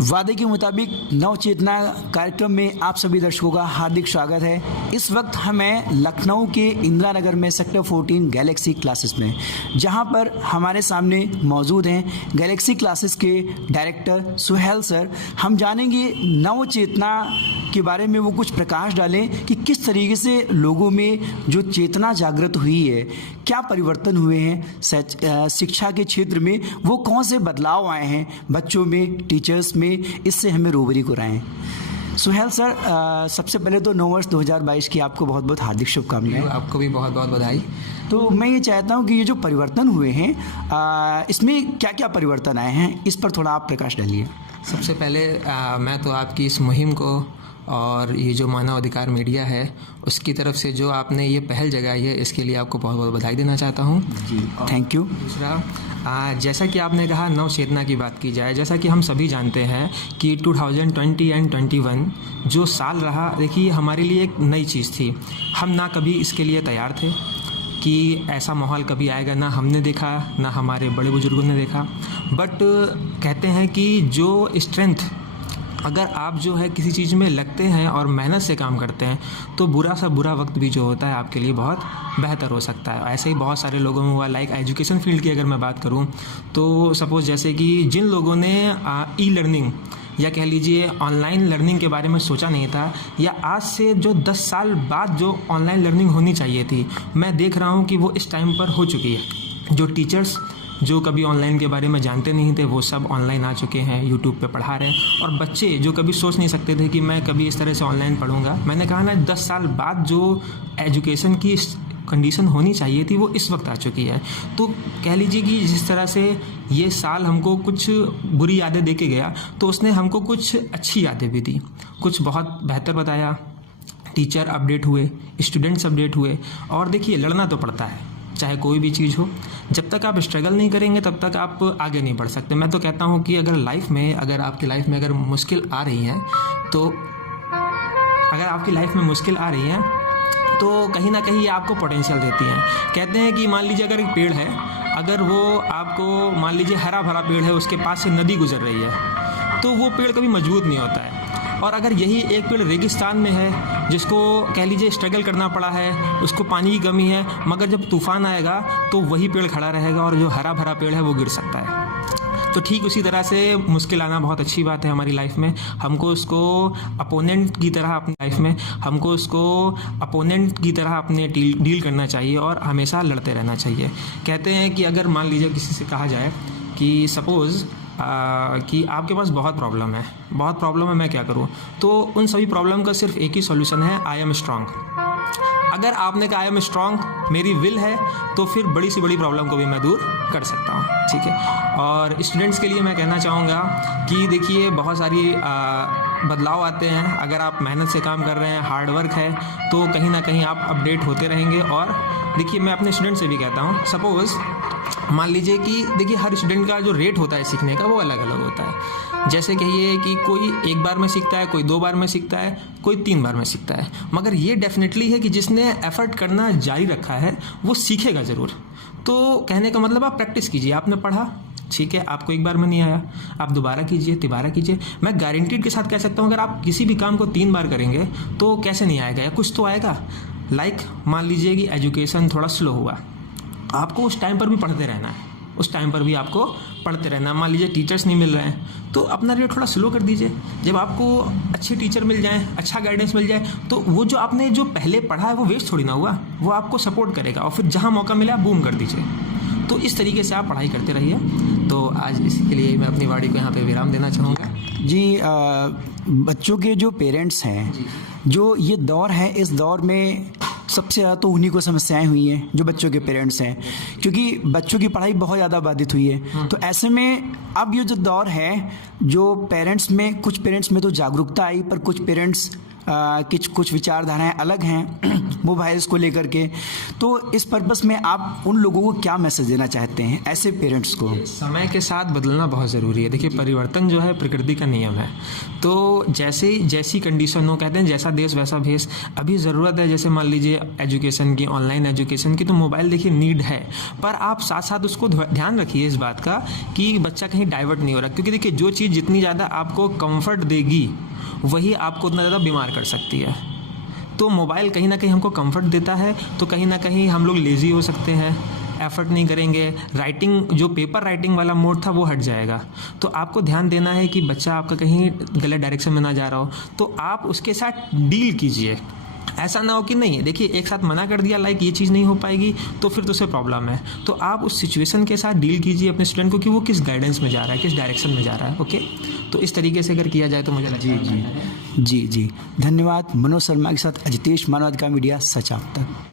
वादे के मुताबिक नव चेतना कार्यक्रम में आप सभी दर्शकों का हार्दिक स्वागत है। इस वक्त हमें लखनऊ के इंदिरा नगर में सेक्टर 14 गैलेक्सी क्लासेस में, जहां पर हमारे सामने मौजूद हैं गैलेक्सी क्लासेस के डायरेक्टर सुहेल सर। हम जानेंगे नव चेतना के बारे में, वो कुछ प्रकाश डालें कि किस तरीके से लोगों में जो चेतना जागृत हुई है, क्या परिवर्तन हुए हैं शिक्षा के क्षेत्र में, वो कौन से बदलाव आए हैं बच्चों में, टीचर्स में, इससे हमें रूबरू कराएं। सुहेल सर, सबसे पहले तो नव वर्ष 2022 की आपको बहुत बहुत हार्दिक शुभकामनाएं। आपको भी बहुत बहुत बधाई। तो मैं ये चाहता हूँ कि ये जो परिवर्तन हुए हैं, इसमें क्या क्या परिवर्तन आए हैं, इस पर थोड़ा आप प्रकाश डालिए। सबसे पहले मैं तो आपकी इस मुहिम को और ये जो मानव अधिकार मीडिया है उसकी तरफ से जो आपने ये पहल जगाई है, इसके लिए आपको बहुत बहुत बधाई देना चाहता हूँ जी, थैंक यू। दूसरा, जैसा कि आपने कहा नव चेतना की बात की जाए, जैसा कि हम सभी जानते हैं कि 2020 एंड 21 जो साल रहा, देखिए हमारे लिए एक नई चीज़ थी। हम ना कभी इसके लिए तैयार थे कि ऐसा माहौल कभी आएगा, ना हमने देखा ना हमारे बड़े बुजुर्गों ने देखा। बट कहते हैं कि जो स्ट्रेंथ, अगर आप जो है किसी चीज़ में लगते हैं और मेहनत से काम करते हैं तो बुरा सा बुरा वक्त भी जो होता है आपके लिए बहुत बेहतर हो सकता है। ऐसे ही बहुत सारे लोगों में हुआ। लाइक एजुकेशन फील्ड की अगर मैं बात करूं तो सपोज़ जैसे कि जिन लोगों ने ई लर्निंग या कह लीजिए ऑनलाइन लर्निंग के बारे में सोचा नहीं था, या आज से जो 10 साल बाद जो ऑनलाइन लर्निंग होनी चाहिए थी, मैं देख रहा हूँ कि वो इस टाइम पर हो चुकी है। जो टीचर्स जो कभी ऑनलाइन के बारे में जानते नहीं थे, वो सब ऑनलाइन आ चुके हैं, यूट्यूब पे पढ़ा रहे हैं। और बच्चे जो कभी सोच नहीं सकते थे कि मैं कभी इस तरह से ऑनलाइन पढ़ूंगा, मैंने कहा ना 10 साल बाद जो एजुकेशन की कंडीशन होनी चाहिए थी वो इस वक्त आ चुकी है। तो कह लीजिए कि जिस तरह से ये साल हमको कुछ बुरी यादें दे के गया, तो उसने हमको कुछ अच्छी यादें भी दी, कुछ बहुत बेहतर बताया। टीचर अपडेट हुए, स्टूडेंट्स अपडेट हुए। और देखिए लड़ना तो पड़ता है, चाहे कोई भी चीज़ हो। जब तक आप स्ट्रगल नहीं करेंगे तब तक आप आगे नहीं बढ़ सकते। मैं तो कहता हूँ कि अगर आपकी लाइफ में अगर मुश्किल आ रही है, तो अगर आपकी लाइफ में मुश्किल आ रही है तो कहीं ना कहीं ये आपको पोटेंशियल देती हैं। कहते हैं कि मान लीजिए अगर एक पेड़ है, अगर वो आपको मान लीजिए हरा भरा पेड़ है, उसके पास से नदी गुजर रही है, तो वो पेड़ कभी मजबूत नहीं होता है। और अगर यही एक पेड़ रेगिस्तान में है, जिसको कह लीजिए स्ट्रगल करना पड़ा है, उसको पानी की कमी है, मगर जब तूफान आएगा तो वही पेड़ खड़ा रहेगा और जो हरा भरा पेड़ है वो गिर सकता है। तो ठीक उसी तरह से मुश्किल आना बहुत अच्छी बात है हमारी लाइफ में। हमको उसको अपोनेंट की तरह अपनी लाइफ में अपने डील करना चाहिए और हमेशा लड़ते रहना चाहिए। कहते हैं कि अगर मान लीजिए किसी से कहा जाए कि सपोज़ कि आपके पास बहुत प्रॉब्लम है, मैं क्या करूं, तो उन सभी प्रॉब्लम का सिर्फ एक ही सॉल्यूशन है, आई एम स्ट्रांग। अगर आपने कहा आई एम स्ट्रांग, मेरी विल है, तो फिर बड़ी सी बड़ी प्रॉब्लम को भी मैं दूर कर सकता हूं। ठीक है। और स्टूडेंट्स के लिए मैं कहना चाहूँगा कि देखिए बहुत सारी बदलाव आते हैं। अगर आप मेहनत से काम कर रहे हैं, हार्ड वर्क है, तो कहीं ना कहीं आप अपडेट होते रहेंगे। और देखिए मैं अपने स्टूडेंट से भी कहता हूँ, सपोज़ मान लीजिए कि देखिए हर स्टूडेंट का जो रेट होता है सीखने का वो अलग अलग होता है। जैसे कहिए कि कोई 1 बार में सीखता है, कोई 2 बार में सीखता है, कोई 3 बार में सीखता है। मगर ये डेफिनेटली है कि जिसने एफर्ट करना जारी रखा है वो सीखेगा ज़रूर। तो कहने का मतलब आप प्रैक्टिस कीजिए। आपने पढ़ा, ठीक है, आपको 1 बार में नहीं आया, आप दोबारा कीजिए, तिबारा कीजिए। मैं गारंटीड के साथ कह सकता हूँ अगर आप किसी भी काम को 3 बार करेंगे तो कैसे नहीं आएगा, या कुछ तो आएगा। लाइक मान लीजिए कि एजुकेशन थोड़ा स्लो हुआ, आपको उस टाइम पर भी पढ़ते रहना है, उस टाइम पर भी आपको पढ़ते रहना। मान लीजिए टीचर्स नहीं मिल रहे हैं तो अपना रेट थोड़ा स्लो कर दीजिए। जब आपको अच्छे टीचर मिल जाएं, अच्छा गाइडेंस मिल जाए, तो वो जो आपने जो पहले पढ़ा है वो वेस्ट थोड़ी ना हुआ, वो आपको सपोर्ट करेगा। और फिर जहाँ मौका मिले आप बूम कर दीजिए। तो इस तरीके से आप पढ़ाई करते रहिए। तो आज इसी के लिए मैं अपनी वाणी को यहाँ पे विराम देना चाहूँगा। जी, बच्चों के जो पेरेंट्स हैं, जो ये दौर है, इस दौर में सबसे ज़्यादा तो उन्हीं को समस्याएं हुई हैं जो बच्चों के पेरेंट्स हैं, क्योंकि बच्चों की पढ़ाई बहुत ज़्यादा बाधित हुई है। तो ऐसे में अब ये जो दौर है, जो पेरेंट्स में, कुछ पेरेंट्स में तो जागरूकता आई, पर कुछ पेरेंट्स कुछ विचारधाराएं अलग हैं मोबाइल्स को लेकर के, तो इस पर्पस में आप उन लोगों को क्या मैसेज देना चाहते हैं ऐसे पेरेंट्स को? समय के साथ बदलना बहुत ज़रूरी है। देखिए, परिवर्तन जो है प्रकृति का नियम है। तो जैसी कंडीशन हो, कहते हैं जैसा देश वैसा भेष। अभी ज़रूरत है, जैसे मान लीजिए एजुकेशन की, ऑनलाइन एजुकेशन की, तो मोबाइल देखिए नीड है, पर आप साथ साथ उसको ध्यान रखिए इस बात का कि बच्चा कहीं डाइवर्ट नहीं हो रहा। क्योंकि देखिए, जो चीज़ जितनी ज़्यादा आपको कंफर्ट देगी वही आपको उतना ज़्यादा बीमार कर सकती है। तो मोबाइल कहीं ना कहीं हमको कंफर्ट देता है, तो कहीं ना कहीं हम लोग लेज़ी हो सकते हैं, एफर्ट नहीं करेंगे, राइटिंग जो पेपर राइटिंग वाला मोड था वो हट जाएगा। तो आपको ध्यान देना है कि बच्चा आपका कहीं गलत डायरेक्शन में ना जा रहा हो, तो आप उसके साथ डील कीजिए। ऐसा ना हो कि नहीं, देखिए एक साथ मना कर दिया लाइक ये चीज़ नहीं हो पाएगी, तो फिर तो उसे प्रॉब्लम है। तो आप उस सिचुएशन के साथ डील कीजिए अपने स्टूडेंट को कि वो किस गाइडेंस में जा रहा है, किस डायरेक्शन में जा रहा है। ओके, तो इस तरीके से अगर किया जाए तो मुझे लगता है। जी धन्यवाद। मनोज शर्मा के साथ अजितेश, मानवाधिकार मीडिया, सच आप तक।